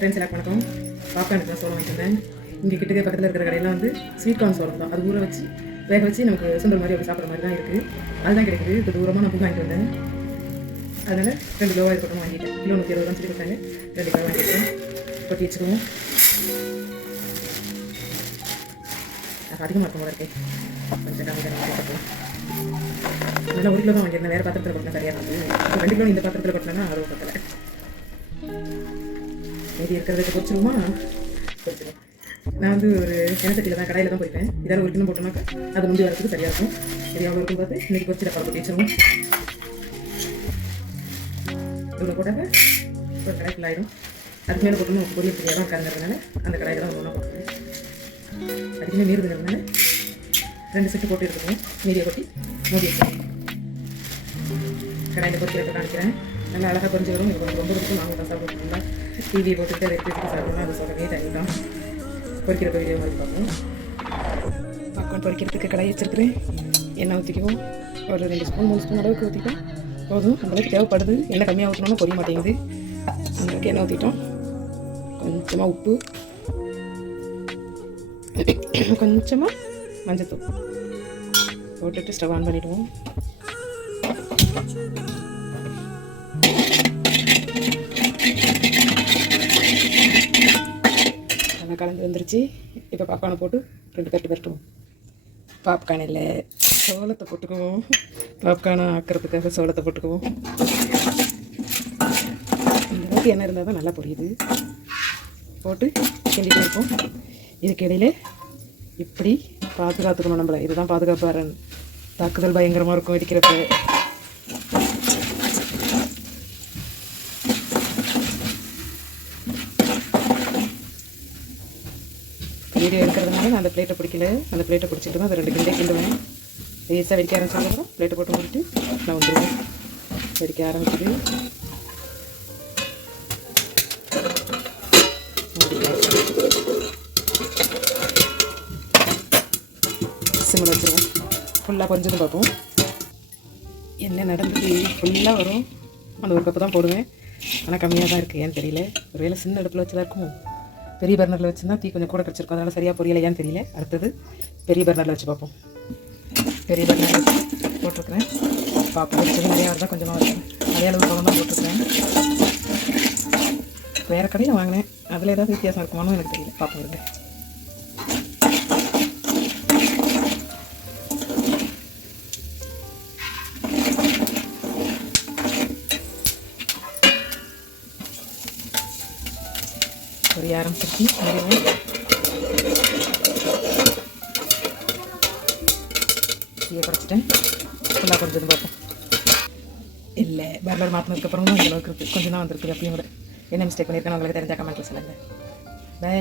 Friends எல்லாம் வணக்கம். பாப்கார்னுக்கு தான் சோளம் வாங்கியிருந்தேன். இங்கே கிட்டக்கே பக்கத்தில் இருக்கிற கடையெல்லாம் வந்து ஸ்வீட் கார்ன் சோளம் தான். அது ஊற வச்சு வேக வச்சு நமக்கு சுண்டல் மாதிரி அப்படி சாப்பிட்ற மாதிரி தான் இருக்குது. அதுதான் கிடைக்குது. இப்போ தூரமாக நான் போய் வாங்கிட்டு வந்தேன். அதனால் 2 கிலோவாக இது பக்கம் வாங்கிட்டேன். கிலோ 120 தான் சொல்லி கொடுத்தாங்க. 2 கிலோ வாங்கிட்டேன். கொட்டி வச்சுக்குவோம். அது அதிகமாக இருக்கும் போல இருக்கே. கொஞ்சம் கம்மி கம்மி போட்டுக்கலாம். நல்லா 1 கிலோ தான் வாங்கியிருந்தேன். வேறு பாத்திரத்தில் கொட்டினா சரியாக இருந்தது. இப்போ 2 கிலோ இந்த பாத்திரத்தில் கொட்டினா அளவு பத்தலை. மீதி இருக்கிறதுக்கு பொரிச்சிருவோமா? பொரிச்சிடும். நான் வந்து ஒரு எண்ணெய் தான் கடையில் தான் பொரிப்பேன். இதால் 1 கிலோ போட்டோம்னாக்கா அது முந்தி வரதுக்கு சரியாக இருக்கும். சரி எவ்வளோ இருக்கும் பார்த்து இன்றைக்கி பொரிச்சு டப்பா கொட்டி வச்சிருவோம். இவ்வளோ போட்டாக்க ஒரு கடாய் ஃபுல் ஆகிடும். அதுக்கு மேலே போட்டோம்னா பொரியல் சரியாக இருக்காங்கிறதுனால அந்த கடாயில் தான் ஒன்றா போட்டுருவேன். அதுக்குமே மீறுதுங்கிறதுனால 2 செட்டு போட்டு எடுத்துக்குவோம். மீதியை கொட்டி மூடி வச்சுருவோம். கடாயில் பொரிக்கிறப்ப காணிக்கிறேன். நல்லா அழகாக பொரிஞ்சு வரும். இது ரொம்ப பிடிக்கும். நாங்கள் தான் சாப்பிடுவோம்ல. டிவி போட்டுக்கிட்டு அதை எடுத்து சாப்பிடலாம். அது சொல்லவே தனி தான். பொரிக்கிறப்ப வீடியோ மாதிரி பார்ப்போம். பாப்கார்ன் பொரிக்கிறதுக்கு கடாய் வச்சுருக்கிறேன். எண்ணெய் ஊற்றிக்குவோம். ஒரு 2 ஸ்பூன் 3 ஸ்பூன் அளவுக்கு ஊற்றிட்டோம். போதும். நம்மளுக்கு தேவைப்படுது. எண்ணெய் கம்மியாக ஊற்றணும்னா பொரிய மாட்டேங்குது. நம்மளுக்கு எண்ணெய் ஊற்றிட்டோம். கொஞ்சமாக உப்பு, கொஞ்சமாக மஞ்சத்தூள் போட்டுட்டு ஸ்டவ் ஆன் பண்ணிவிடுவோம். நல்லா கலந்து வந்துருச்சு. இப்போ பாப்கார்னை போட்டு 2 பெரட்டுவோம். பாப்கார்ன் இல்லை, சோளத்தை போட்டுக்குவோம். பாப்கார்னை ஆக்கிறதுக்காக சோளத்தை போட்டுக்குவோம். இந்த அளவுக்கு எண்ணெய் இருந்தால் தான் நல்லா பொரியுது. போட்டு கிண்டிகிட்டே இருப்போம். இதுக்கு இடையில இப்படி பாதுகாத்துக்கணும் நம்மளை. இதுதான் பாதுகாப்பாக. தாக்குதல் பயங்கரமாக இருக்கும் வெடிக்கிறப்ப. வீடியோ இருக்கிறதுனால நான் அந்த பிளேட்டை பிடிக்கல. அந்த பிளேட்டை பிடிச்சிட்டு தான் அதை 2 கிண்டே கிண்டுவேன். லேசாக வெடிக்க ஆரம்பிச்சதுக்கப்புறம் பிளேட்டை போட்டு மூடிட்டு நான் வந்துடுவேன். வெடிக்க ஆரம்பிக்குது. சிம்மில் வச்சுருவோம். ஃபுல்லாக கொஞ்சம் பார்ப்போம். என்ன நடந்தது? ஃபுல்லாக வரும். அந்த 1 கப்பு தான் போடுவேன். ஆனால் கம்மியாக தான் இருக்குது. ஏன்னு தெரியல. ஒரு வேளை சின்ன அடுப்பில் வச்சு தான் இருக்கும். பெரிய பர்னரில் வச்சுருந்தா தீ கொஞ்சம் கூட கிடச்சிருக்கும். அதனால் சரியாக பொரியலையான்னு தெரியல. அடுத்தது பெரிய பர்னரில் வச்சு பார்ப்போம். பெரிய பர்னரில் வச்சு போட்டிருக்கிறேன். பார்ப்போம். வச்சது நிறையா இருந்தால் கொஞ்சமாக இருக்கும். நிறைய அளவு பழம் தான் போட்டிருக்கிறேன். வேறு கடையில் வாங்கினேன். அதில் ஏதாவது வித்தியாசம் இருக்குமானு எனக்கு தெரியல. பார்ப்போம். இருங்க. பொரிய ஆரம்பிச்சிருச்சு. தீயை குறைச்சிட்டேன். ஃபுல்லாக கொஞ்சம் பார்ப்போம். இல்லை, பர்னர் மாற்றினதுக்கப்புறமும் இந்த அளவுக்கு இருக்குது. கொஞ்சம் தான் வந்திருக்குது. அப்படியும் கூட என்ன மிஸ்டேக் பண்ணியிருக்கேன்னு உங்களுக்கு தெரிஞ்சால் கமெண்ட்டில் சொல்லுங்கள். பை.